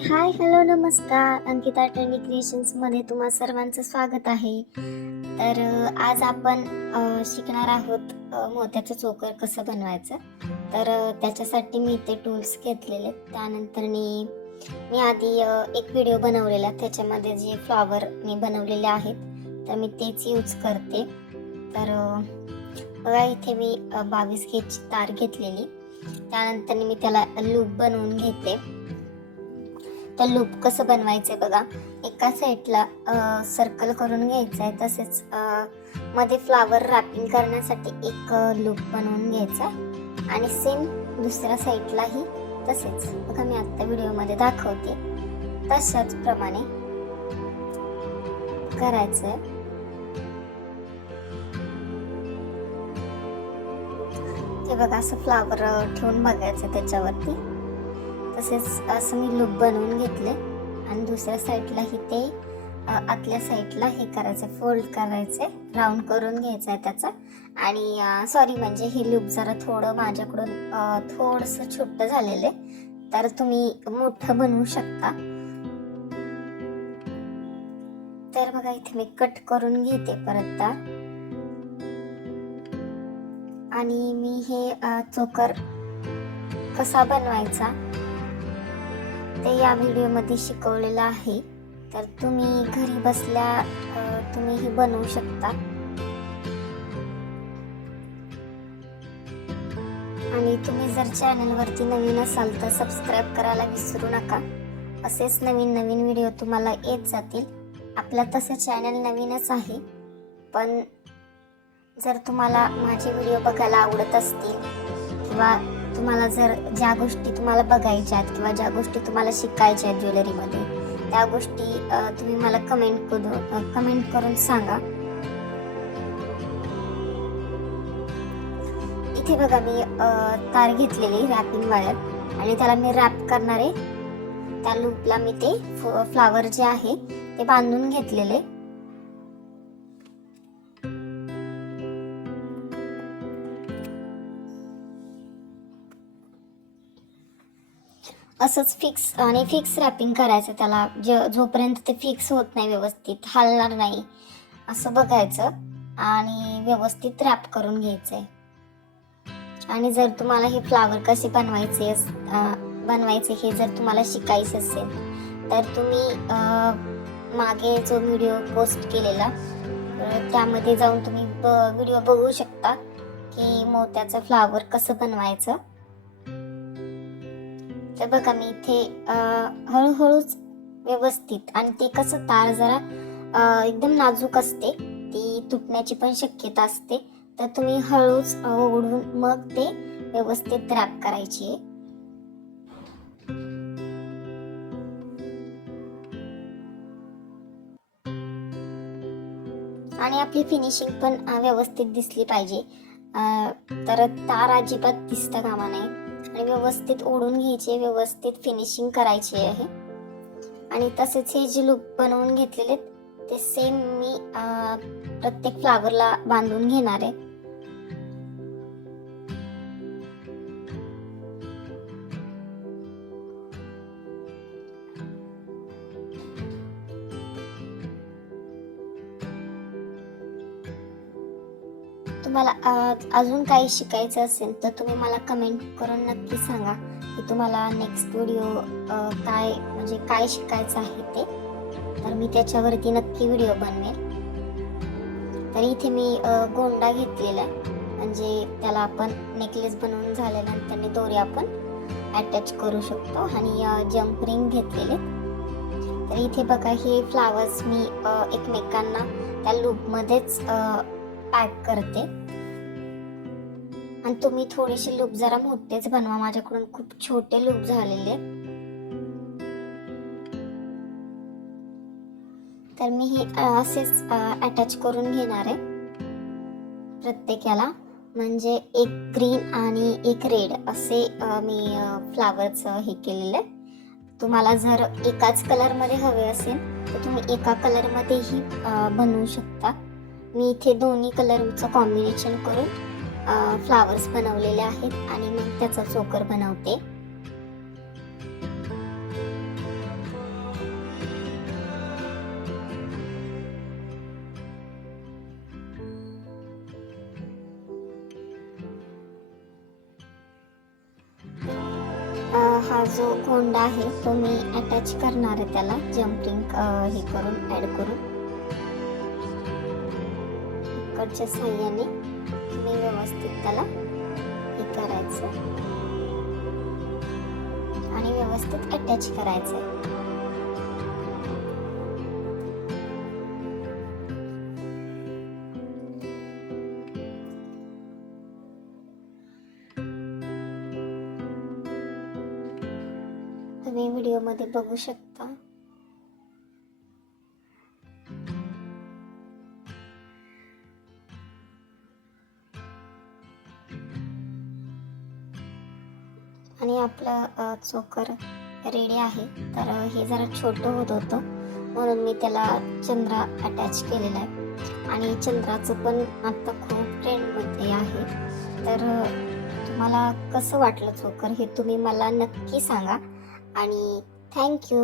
हाय, hello, नमस्कार. Ankita trendy क्रिएशन्समध्ये तुम्हा सर्वांचं स्वागत आहे. तर आज आपण शिकणार आहोत मोत्याचं चोकर कसं बनवायचं. तर त्याच्यासाठी मी इथे टूल्स घेतलेले. त्यानंतर मी आधी एक व्हिडिओ बनवलेला, त्याच्यामध्ये जे फ्लॉवर मी बनवलेले आहेत तर मी तेच यूज करते. तर बघा, इथे मी 22 गेजची तार घेतलेली. त्यानंतर मी त्याला लूप बनवून घेते. तर लूप कसं बनवायचंय बघा, एका साईडला सर्कल करून घ्यायचं आहे, तसेच मध्ये फ्लावर रॅपिंग करण्यासाठी एक लूप बनवून घ्यायचा आणि सेम दुसऱ्या साईडलाही तसेच. बघा, मी आत्ता व्हिडिओमध्ये दाखवते तशाच प्रमाणे करायचंय. हे बघा, असं फ्लावर ठेवून बघायचं त्याच्यावरती. तसेच असं मी लूप बनवून घेतले आणि दुसऱ्या साईडलाही ते आतल्या साईडला हे करायचं, फोल्ड करायचे, राऊंड करून घ्यायचं आहे त्याचा. आणि सॉरी, म्हणजे हे लूप जरा थोडं माझ्याकडून थोडंसं छोटं झालेलं, तर तुम्ही मोठं बनवू शकता. तर बघा, इथे मी कट करून घेते परत तार. आणि मी हे चोकर कसा बनवायचा ते या व्हिडिओमध्ये शिकवलेलं आहे. तर तुम्ही घरी बसल्या तुम्ही हे बनवू शकता. आणि तुम्ही जर चॅनलवरती नवीन असाल तर सबस्क्राईब करायला विसरू नका. असेच नवीन नवीन व्हिडिओ तुम्हाला येत जातील. आपला तसं चॅनल नवीनच आहे, पण जर तुम्हाला माझे व्हिडिओ बघायला आवडत असतील किंवा तुम्हाला जर ज्या गोष्टी तुम्हाला बघायच्या आहेत किंवा ज्या गोष्टी तुम्हाला शिकायच्या आहेत ज्वेलरीमध्ये, त्या गोष्टी तुम्ही मला कमेंट करून सांगा. इथे बघा, मी तार घेतलेली रॅपिंग वायर आणि त्याला मी रॅप करणार आहे. त्या लूपला मी ते फ्लावर जे आहे ते बांधून घेतलेले. असंच फिक्स रॅपिंग करायचं त्याला, जोपर्यंत ते फिक्स होत नाही, व्यवस्थित हलणार नाही असं बघायचं आणि व्यवस्थित रॅप करून घ्यायचंय. आणि जर तुम्हाला हे फ्लावर कसे बनवायचे हे जर तुम्हाला शिकायचं असेल तर तुम्ही मागे जो व्हिडिओ पोस्ट केलेला त्यामध्ये जाऊन तुम्ही व्हिडिओ बघू शकता की मोत्याचं फ्लावर कसं बनवायचं. तर बघा, मी इथे हळूहळूच व्यवस्थित, आणि ते कसं तार जरा एकदम नाजूक असते, ती तुटण्याची पण शक्यता असते, तर तुम्ही हळूच ओढून मग ते व्यवस्थित रॅप करायची आहे. आणि आपली फिनिशिंग पण व्यवस्थित दिसली पाहिजे. तर तार अजिबात दिसता कामा नये आणि व्यवस्थित ओढून घ्यायचे, व्यवस्थित फिनिशिंग करायची आहे. आणि तसेच हे जे लूप बनवून घेतलेले ते सेम मी प्रत्येक फ्लावरला बांधून घेणार आहे. तुम्हाला अजून काही शिकायचं असेल तर तुम्ही मला कमेंट करून नक्की सांगा की तुम्हाला नेक्स्ट व्हिडिओ काय शिकायचं आहे ते. तर मी त्याच्यावरती नक्की व्हिडिओ बनवेल. तर इथे मी गोंडा घेतलेला आहे, म्हणजे त्याला आपण नेकलेस बनवून झाल्यानंतर दोरी आपण अटॅच करू शकतो. आणि जम्प रिंग घेतलेले. तर इथे बघा, हे फ्लावर्स मी एकमेकांना त्या लूपमध्येच पॅक करते. आणि तुम्ही थोडेसे लूप जरा मोठेच बनवा, माझ्याकडून खूप छोटे लूप झालेले. तर मी हे असेच अटॅच करून घेणार आहे प्रत्येकाला. म्हणजे एक ग्रीन आणि एक रेड असे मी फ्लावरचं हे केलेलं आहे. तुम्हाला जर एकाच कलरमध्ये हवे असेल तर तुम्ही एका कलरमध्येही बनवू शकता. मी इथे दोन्ही कलरचं कॉम्बिनेशन करून फ्लावर्स बनवलेले आहेत आणि मग त्याचा चोकर बनवते. जो गोंडा आहे तो मी अटॅच करणार आहे त्याला जम्पिंग हे करून ॲड करून. कटच्या साह्याने मी व्यवस्थित त्याला हे करायचं आणि व्यवस्थित अटॅच करायचं. तुम्ही व्हिडिओमध्ये बघू शकता. आणि आपलं चोकर रेडी आहे. तर हे जरा छोटं होत होतं म्हणून मी त्याला चंद्रा अटॅच केलेला आहे आणि चंद्राचं पण आता खूप ट्रेंडमध्ये आहे. तर तुम्हाला कसं वाटलं चोकर हे तुम्ही मला नक्की सांगा आणि थँक्यू.